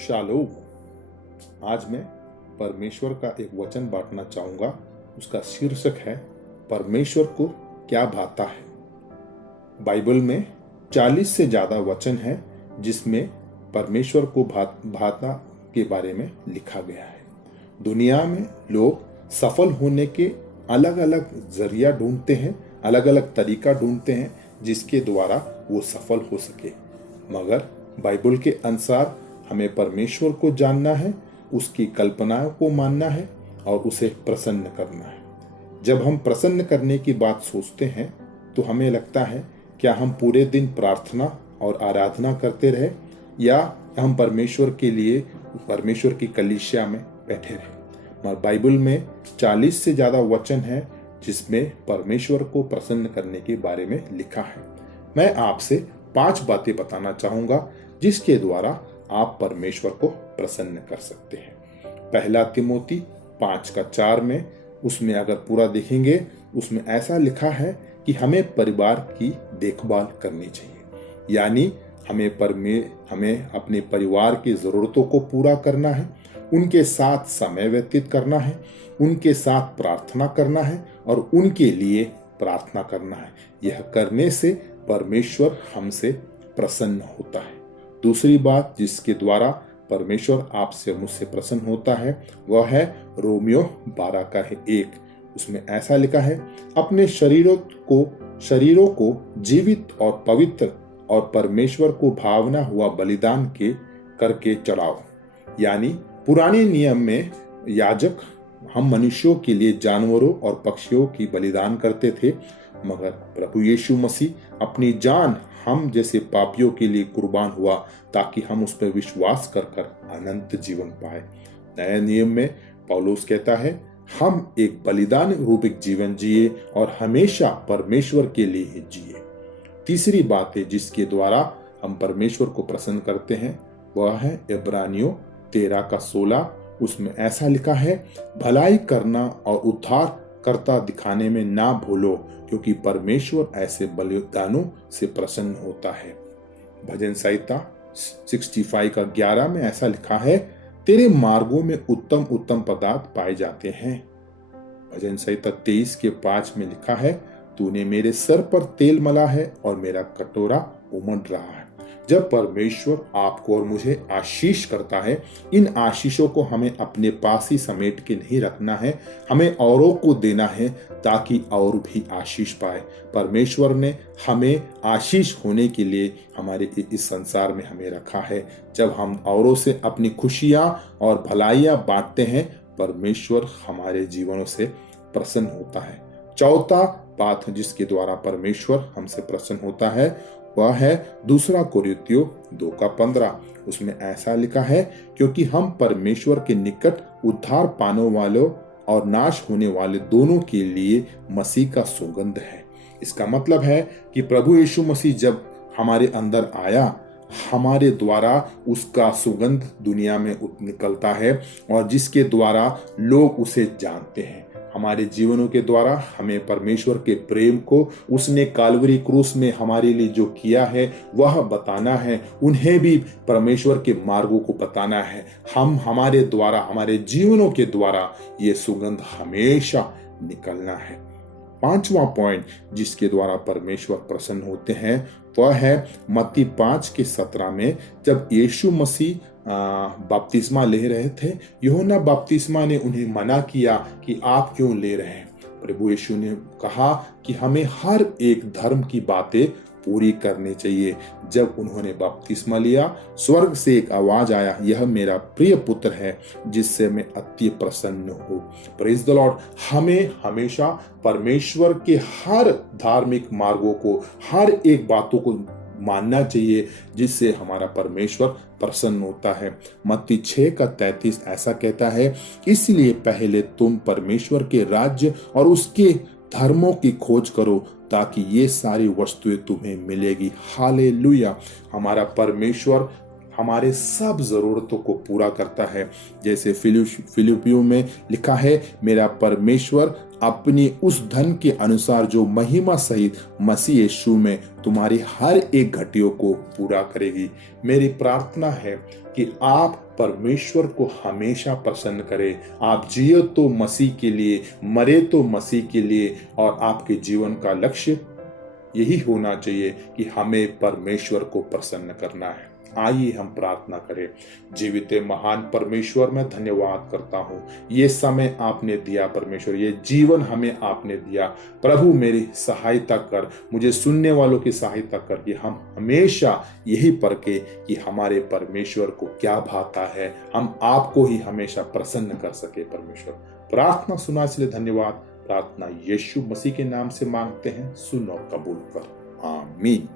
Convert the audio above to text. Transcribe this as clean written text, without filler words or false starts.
Shalom. आज मैं परमेश्वर का एक वचन बांटना चाहूंगा। उसका शीर्षक है परमेश्वर को क्या भाता है। बाइबल में 40 से ज्यादा वचन है जिसमें परमेश्वर को भाता के बारे में लिखा गया है। दुनिया में लोग सफल होने के अलग अलग जरिया ढूंढते हैं, अलग अलग तरीका ढूंढते हैं जिसके द्वारा वो सफल हो सके, मगर बाइबल के अनुसार हमें परमेश्वर को जानना है, उसकी कल्पनाओं को मानना है और उसे प्रसन्न करना है। जब हम प्रसन्न करने की बात सोचते हैं तो हमें लगता है क्या हम पूरे दिन प्रार्थना और आराधना करते रहे या हम परमेश्वर के लिए परमेश्वर की कलीसिया में बैठे रहे। मगर बाइबल में 40 से ज्यादा वचन है जिसमें परमेश्वर को प्रसन्न करने के बारे में लिखा है। मैं आपसे 5 बातें बताना चाहूंगा जिसके द्वारा आप परमेश्वर को प्रसन्न कर सकते हैं। पहला तिमोथी 5:4 में उसमें अगर पूरा देखेंगे उसमें ऐसा लिखा है कि हमें परिवार की देखभाल करनी चाहिए, यानी हमें अपने परिवार की जरूरतों को पूरा करना है, उनके साथ समय व्यतीत करना है, उनके साथ प्रार्थना करना है और उनके लिए प्रार्थना करना है। यह करने से परमेश्वर हमसे प्रसन्न होता है। दूसरी बात जिसके द्वारा परमेश्वर आपसे मुझसे प्रसन्न होता है वह है रोमियो 12:1। उसमें ऐसा लिखा है, अपने शरीरों को जीवित और पवित्र और परमेश्वर को भावना हुआ बलिदान करके चढ़ाओ। यानी पुराने नियम में याजक हम मनुष्यों के लिए जानवरों और पक्षियों की बलिदान करते थे, मगर प्रभु यीशु मसीह अपनी जान हम जैसे पापियों के लिए कुर्बान हुआ ताकि हम उस पर विश्वास कर अनंत जीवन पाए। नए नियम में पौलुस कहता है हम एक बलिदान रूपिक जीवन जिए और हमेशा परमेश्वर के लिए ही जिए। तीसरी बात है जिसके द्वारा हम परमेश्वर को प्रसन्न करते हैं वह है इब्रानियों 13:16। उसमें ऐसा लिखा है, भलाई करना और उद्धार करता दिखाने में ना भूलो क्योंकि परमेश्वर ऐसे बलिदानों से प्रसन्न होता है। भजन संहिता 65:11 में ऐसा लिखा है, तेरे मार्गों में उत्तम उत्तम पदार्थ पाए जाते हैं। भजन संहिता 23:5 में लिखा है, तूने मेरे सर पर तेल मला है और मेरा कटोरा उमड़ रहा है। जब परमेश्वर आपको और मुझे आशीष करता है, इन आशीषों को हमें अपने पास ही समेट के नहीं रखना है, हमें औरों को देना है ताकि और भी आशीष पाए। परमेश्वर ने हमें आशीष होने के लिए हमारे इस संसार में हमें रखा है। जब हम औरों से अपनी खुशियां और भलाइयां बांटते हैं, परमेश्वर हमारे जीवनों से प्रसन्न होता है। चौथा बात जिसके द्वारा परमेश्वर हमसे प्रसन्न होता है वह है 2 कोरिन्थियों 2:15। उसमें ऐसा लिखा है, क्योंकि हम परमेश्वर के निकट उद्धार पाने वालों और नाश होने वाले दोनों के लिए मसीह का सुगंध है। इसका मतलब है कि प्रभु यीशु मसीह जब हमारे अंदर आया, हमारे द्वारा उसका सुगंध दुनिया में निकलता है और जिसके द्वारा लोग उसे जानते हैं। हमारे जीवनों के द्वारा हमें परमेश्वर के प्रेम को उसने काल्वरी क्रूस में हमारे लिए जो किया है वह बताना है, उन्हें भी परमेश्वर के मार्गों को बताना है। हमारे द्वारा हमारे जीवनों के द्वारा ये सुगंध हमेशा निकलना है। 5वां पॉइंट जिसके द्वारा परमेश्वर प्रसन्न होते हैं वह है मत्ती 5:17 में जब यीशु मसीह बपतिस्मा ले रहे थे, यूहन्ना बपतिस्मा ने उन्हें मना किया कि आप क्यों ले रहे हैं। प्रभु यीशु ने कहा कि हमें हर एक धर्म की बातें पूरी करनी चाहिए। जब उन्होंने बपतिस्मा लिया, स्वर्ग से एक आवाज आया, यह मेरा प्रिय पुत्र है जिससे मैं अति प्रसन्न हूँ। Praise the Lord. हमें हमेशा परमेश्वर के हर धार्मिक मार्गों को, हर एक बातों को मानना चाहिए जिससे हमारा परमेश्वर प्रसन्न होता है। मत्ती 6:33 ऐसा कहता है, इसलिए पहले तुम परमेश्वर के राज्य और उसके धर्मों की खोज करो ताकि ये सारी वस्तुएं तुम्हें मिलेगी। हालेलुया। हमारा परमेश्वर हमारे सब ज़रूरतों को पूरा करता है। जैसे फिलिपियों में लिखा है, मेरा परमेश्वर अपनी उस धन के अनुसार जो महिमा सहित मसीह यीशु में तुम्हारी हर एक घटियों को पूरा करेगी। मेरी प्रार्थना है कि आप परमेश्वर को हमेशा प्रसन्न करें। आप जियो तो मसीह के लिए, मरे तो मसीह के लिए, और आपके जीवन का लक्ष्य यही होना चाहिए कि हमें परमेश्वर को प्रसन्न करना है। आइए हम प्रार्थना करें। जीवित महान परमेश्वर, मैं धन्यवाद करता हूँ, ये समय आपने दिया परमेश्वर, ये जीवन हमें आपने दिया प्रभु। मेरी सहायता कर, मुझे सुनने वालों की सहायता कर कि हम हमेशा यही परखे कि हमारे परमेश्वर को क्या भाता है, हम आपको ही हमेशा प्रसन्न कर सके। परमेश्वर, प्रार्थना सुना इसलिए धन्यवाद। प्रार्थना यीशु मसीह के नाम से मांगते हैं, सुन और कबूल कर। आमीन।